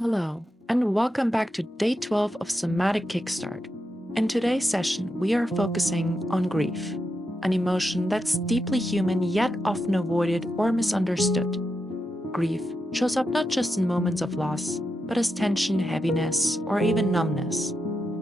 Hello, and welcome back to day 12 of Somatic Kickstart. In today's session, we are focusing on grief, an emotion that's deeply human yet often avoided or misunderstood. Grief shows up not just in moments of loss, but as tension, heaviness, or even numbness.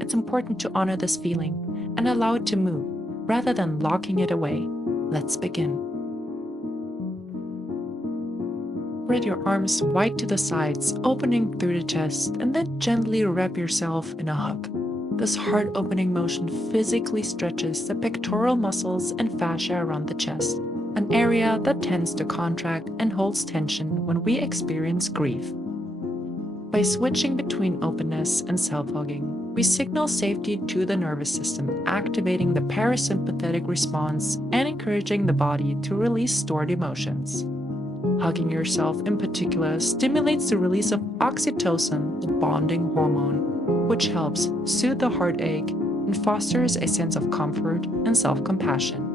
It's important to honor this feeling and allow it to move, rather than locking it away. Let's begin. Spread your arms wide to the sides, opening through the chest, and then gently wrap yourself in a hug. This heart opening motion physically stretches the pectoral muscles and fascia around the chest, an area that tends to contract and holds tension when we experience grief. By switching between openness and self hugging, we signal safety to the nervous system, activating the parasympathetic response and encouraging the body to release stored emotions. Hugging yourself in particular stimulates the release of oxytocin, the bonding hormone, which helps soothe the heartache and fosters a sense of comfort and self-compassion.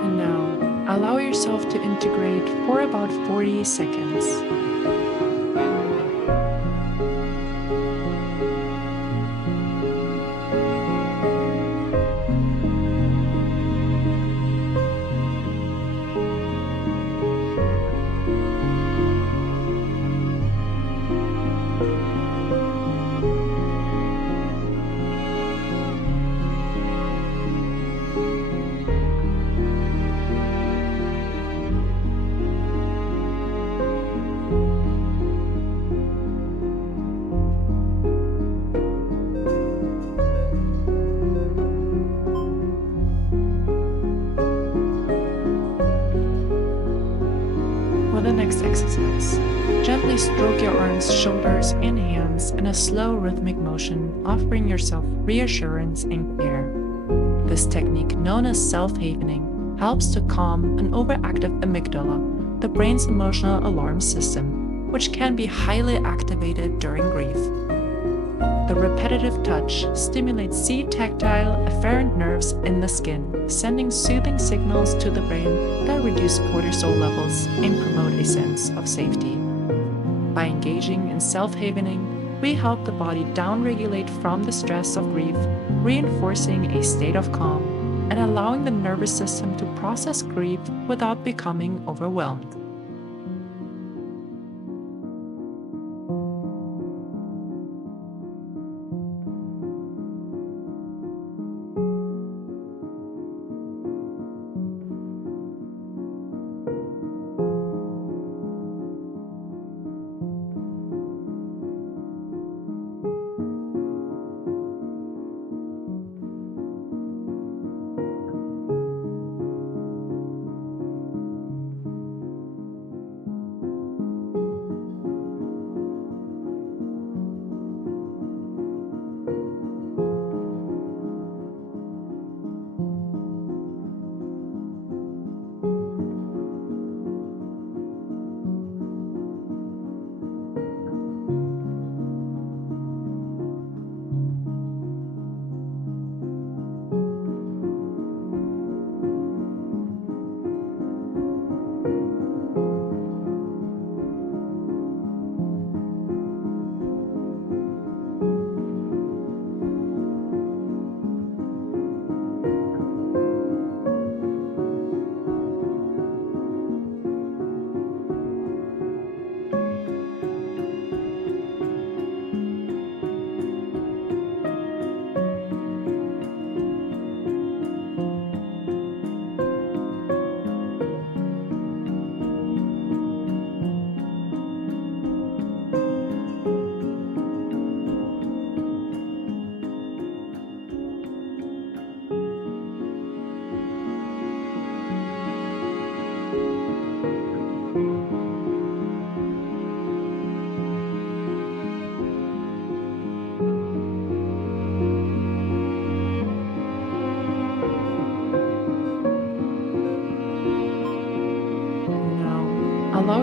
And now, allow yourself to integrate for about 40 seconds. For the next exercise, gently stroke your arms, shoulders, and hands in a slow rhythmic motion, offering yourself reassurance and care. This technique, known as self-havening, helps to calm an overactive amygdala, the brain's emotional alarm system, which can be highly activated during grief. The repetitive touch stimulates C-tactile afferent nerves in the skin, sending soothing signals to the brain that reduce cortisol levels and promote a sense of safety. By engaging in self-havening, we help the body downregulate from the stress of grief, reinforcing a state of calm and allowing the nervous system to process grief without becoming overwhelmed.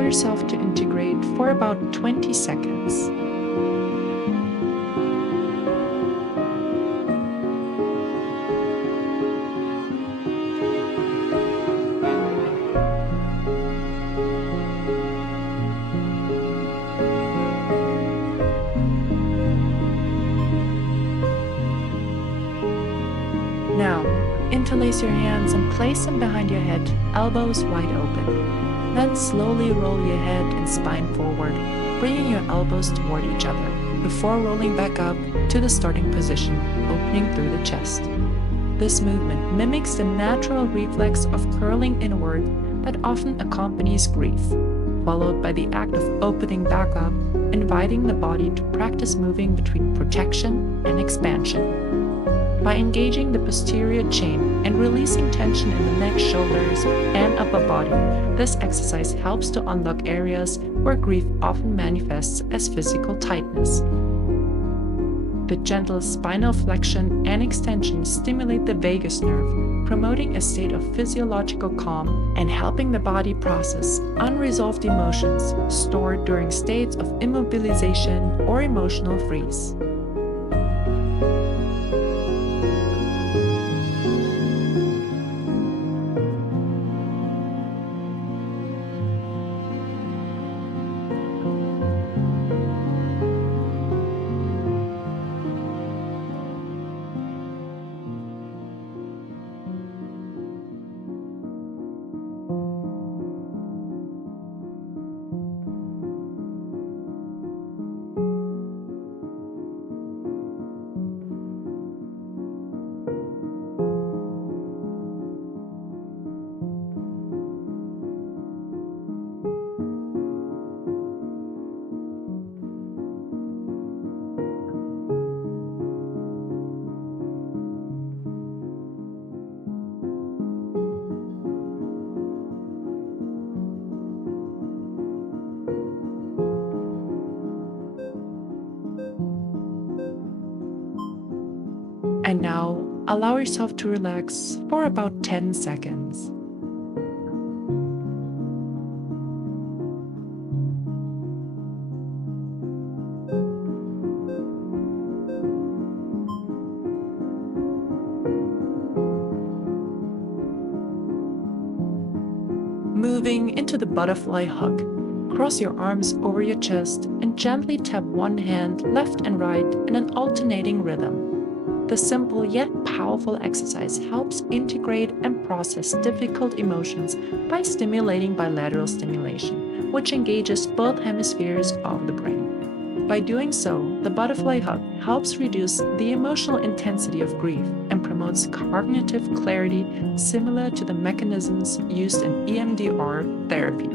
yourself to integrate for about 20 seconds. Now, interlace your hands and place them behind your head, elbows wide open. Then slowly roll your head and spine forward, bringing your elbows toward each other, before rolling back up to the starting position, opening through the chest. This movement mimics the natural reflex of curling inward that often accompanies grief, followed by the act of opening back up, inviting the body to practice moving between protection and expansion. By engaging the posterior chain and releasing tension in the neck, shoulders, and upper body, this exercise helps to unlock areas where grief often manifests as physical tightness. The gentle spinal flexion and extension stimulate the vagus nerve, promoting a state of physiological calm and helping the body process unresolved emotions stored during states of immobilization or emotional freeze. And now, allow yourself to relax for about 10 seconds. Moving into the butterfly hug, cross your arms over your chest and gently tap one hand left and right in an alternating rhythm. The simple yet powerful exercise helps integrate and process difficult emotions by stimulating bilateral stimulation, which engages both hemispheres of the brain. By doing so, the butterfly hug helps reduce the emotional intensity of grief and promotes cognitive clarity similar to the mechanisms used in EMDR therapy.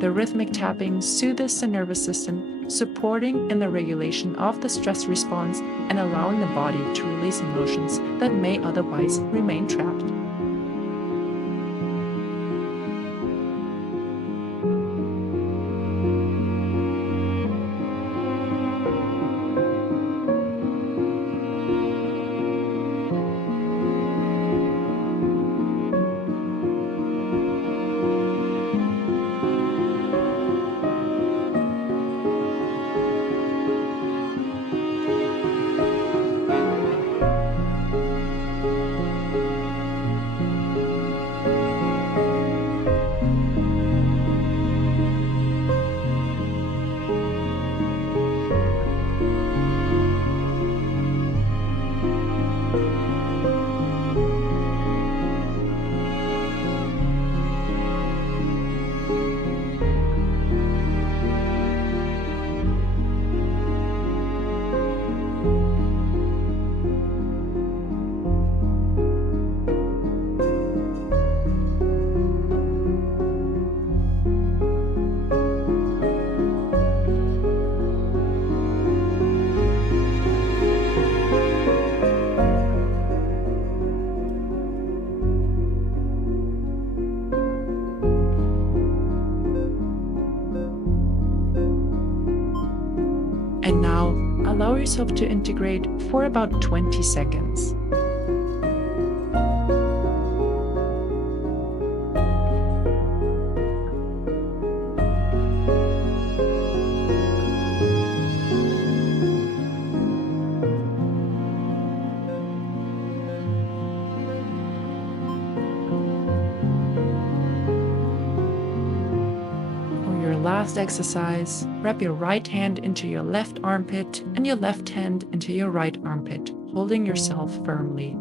The rhythmic tapping soothes the nervous system, supporting in the regulation of the stress response and allowing the body to release emotions that may otherwise remain trapped. And now, allow yourself to integrate for about 20 seconds. last exercise, wrap your right hand into your left armpit and your left hand into your right armpit, holding yourself firmly.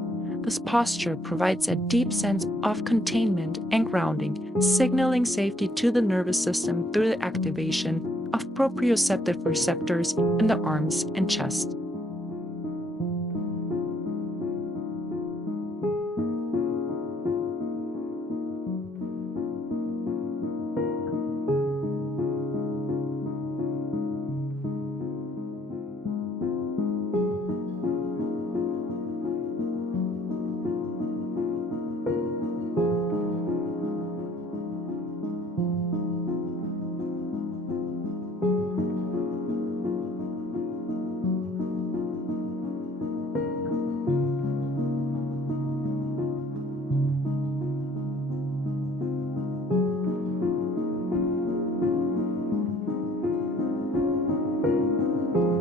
This posture provides a deep sense of containment and grounding, signaling safety to the nervous system through the activation of proprioceptive receptors in the arms and chest.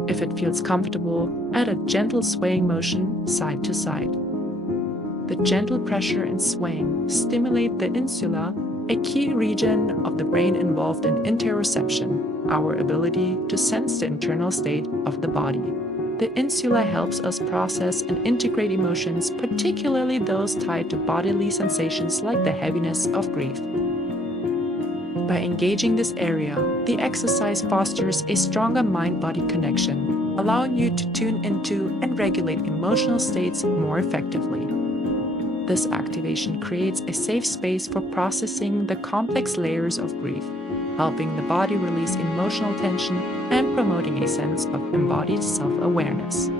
If it feels comfortable, add a gentle swaying motion side to side. The gentle pressure and swaying stimulate the insula, a key region of the brain involved in interoception, our ability to sense the internal state of the body. The insula helps us process and integrate emotions, particularly those tied to bodily sensations like the heaviness of grief. By engaging this area, the exercise fosters a stronger mind-body connection, allowing you to tune into and regulate emotional states more effectively. This activation creates a safe space for processing the complex layers of grief, helping the body release emotional tension and promoting a sense of embodied self-awareness.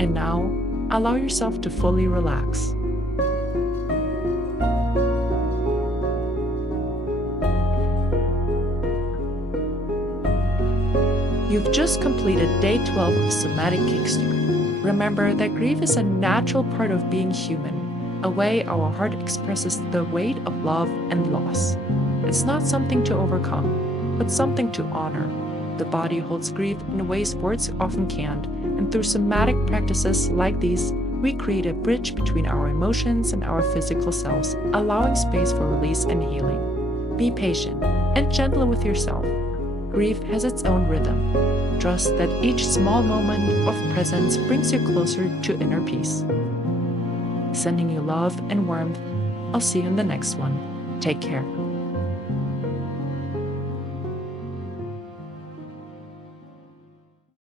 And now, allow yourself to fully relax. You've just completed day 12 of Somatic Kickstart. Remember that grief is a natural part of being human, a way our heart expresses the weight of love and loss. It's not something to overcome, but something to honor. The body holds grief in ways words often can't, and through somatic practices like these, we create a bridge between our emotions and our physical selves, allowing space for release and healing. Be patient and gentle with yourself. Grief has its own rhythm. Trust that each small moment of presence brings you closer to inner peace. Sending you love and warmth. I'll see you in the next one. Take care.